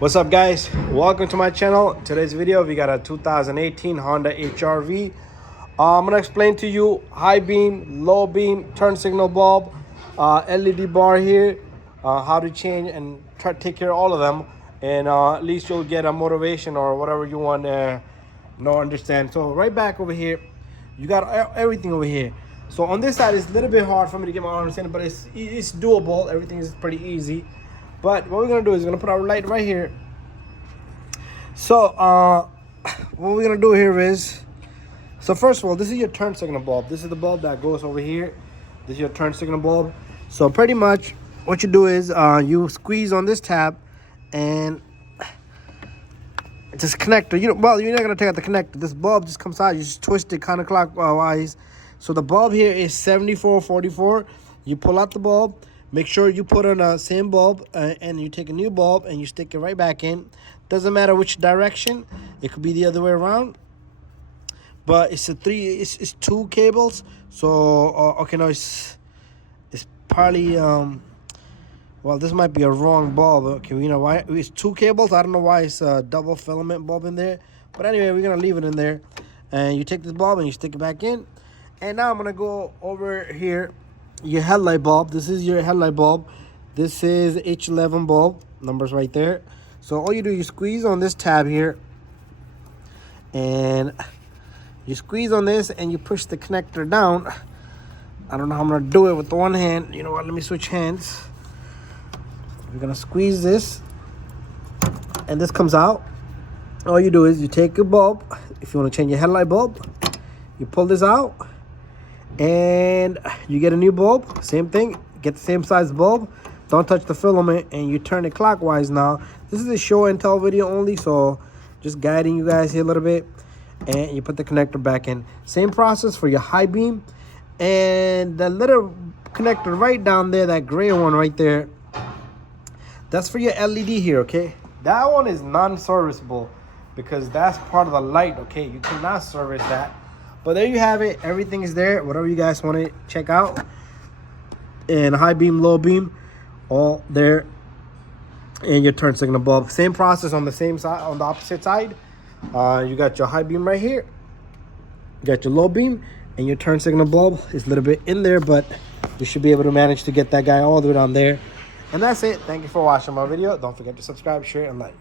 What's up, guys? Welcome to my channel. Today's video, we got a 2018 Honda HR-V. I'm gonna explain to you high beam, low beam, turn signal bulb, LED bar here, how to change and try to take care of all of them, and at least you'll get a motivation or whatever you want to understand. So right back over here, you got everything over here. So on this side, it's a little bit hard for me to get my understanding, but it's doable. Everything is pretty easy. But what we're gonna do is we're gonna put our light right here. So what we're gonna do here is, so first of all, this is your turn signal bulb. This is the bulb that goes over here. This is your turn signal bulb. So pretty much what you do is you squeeze on this tab and this connector. You're not gonna take out the connector. This bulb just comes out. You just twist it counterclockwise. So the bulb here is 7444. You pull out the bulb. Make sure you put on the same bulb and you take a new bulb and you stick it right back in. Doesn't matter which direction. It could be the other way around. But it's two cables. So okay, no, it's probably well, this might be a wrong bulb. Okay, you know why it's two cables. I don't know why it's a double filament bulb in there. But anyway, we're gonna leave it in there. And you take this bulb and you stick it back in. And now I'm gonna go over here. Your headlight bulb. This is your headlight bulb. This is H11 bulb. Numbers right there. So all you do, you squeeze on this tab here. And you squeeze on this and you push the connector down. I don't know how I'm gonna do it with the one hand. You know what? Let me switch hands. We're gonna squeeze this. And this comes out. All you do is you take a bulb. If you want to change your headlight bulb, you pull this out. And you get a new bulb. Same thing. Get the same size bulb. Don't touch the filament. And you turn it clockwise now. This is a show and tell video only. So just guiding you guys here a little bit. And you put the connector back in. Same process for your high beam. And the little connector right down there. That gray one right there. That's for your LED here, okay? That one is non-serviceable. Because that's part of the light, okay? You cannot service that. But there you have it. Everything is there. Whatever you guys want to check out. And high beam, low beam, all there. And your turn signal bulb. Same process on the same side, on the opposite side. You got your high beam right here. You got your low beam. And your turn signal bulb is a little bit in there. But you should be able to manage to get that guy all the way down there. And that's it. Thank you for watching my video. Don't forget to subscribe, share, and like.